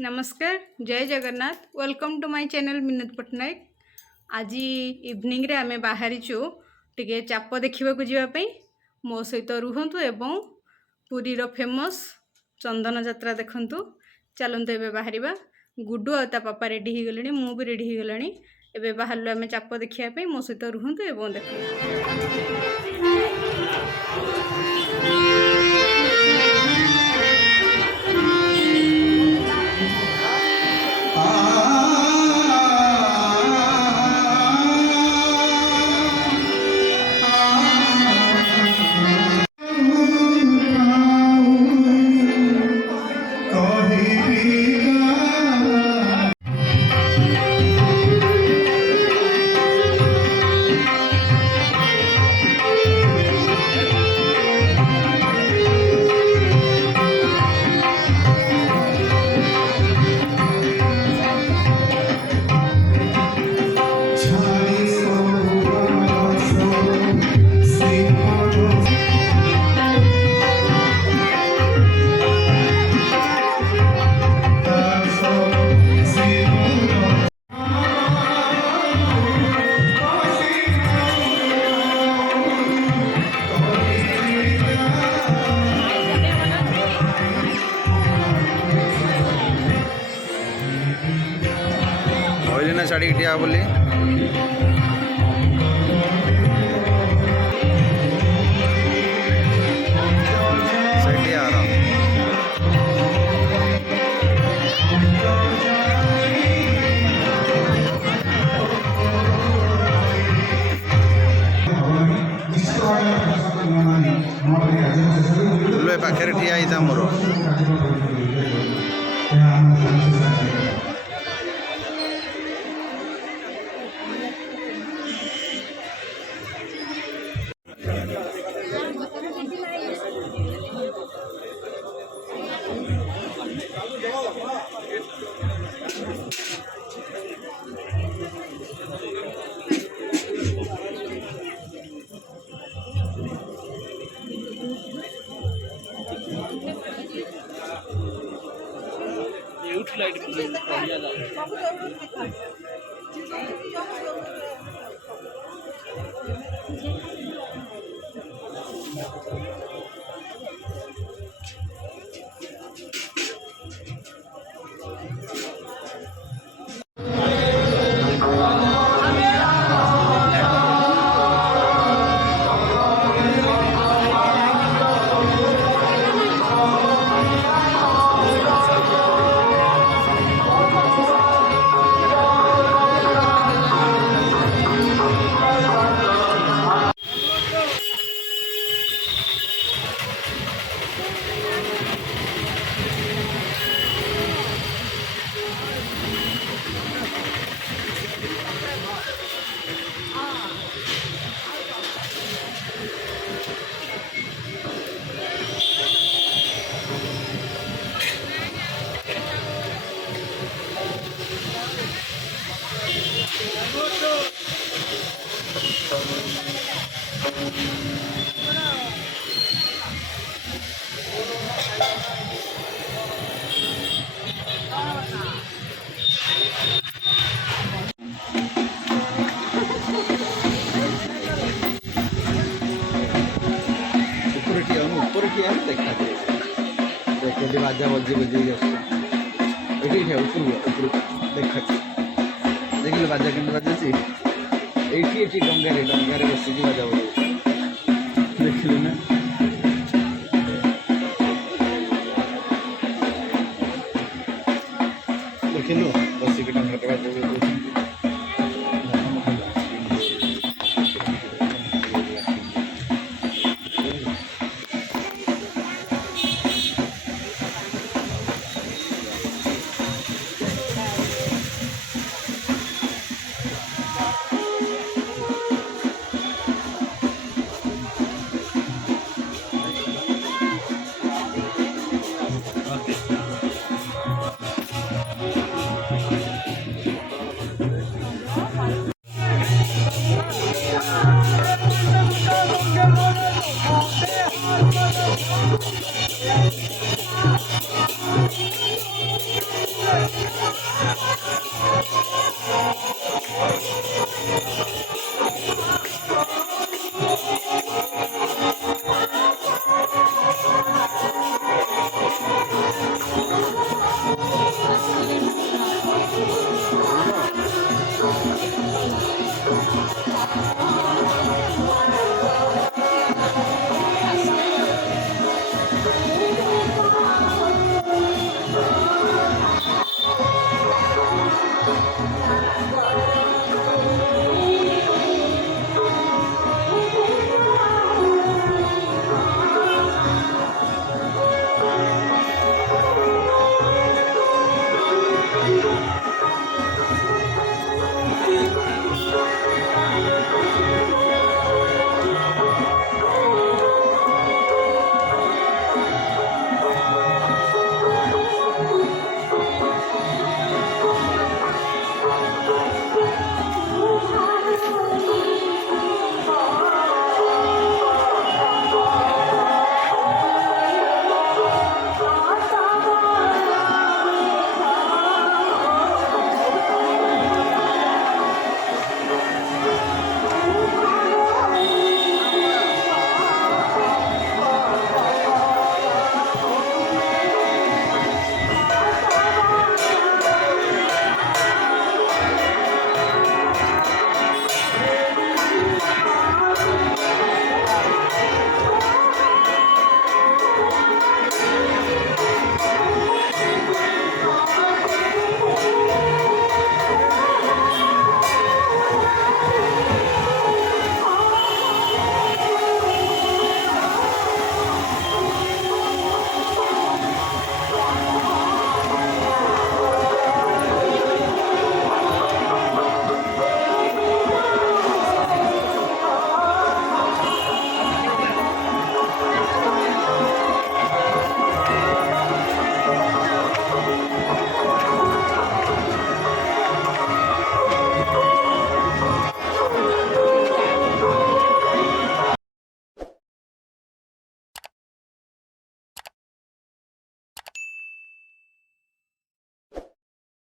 नमस्कार जय Jagannath welcome to my channel Minati Pattnaik. आज इवनिंग रे आमे बाहरीचु टिके चाप देखा जावाई मो सहित रुहतु एवं पुरी रो फेमस चंदन यात्रा देखंतु। चलतु एबे बाहरिबा। गुड्डू आ ता पापा रेडी हो गलेनी, मु भी रेडी हो गलानी। एबे बाहरलो आमे चाप देखा मो सहित रुहतु एवं देखंतु। ना शाड़ी टिया बोली पाखे ठिया होता मोर देखा बाजा बजी बजी ये ऊपर देखा देखिए बाजा के बाजे ये डंगारे बसिक बाजा बजे देखिए ना देखिलु बसिक डंगारे बाजा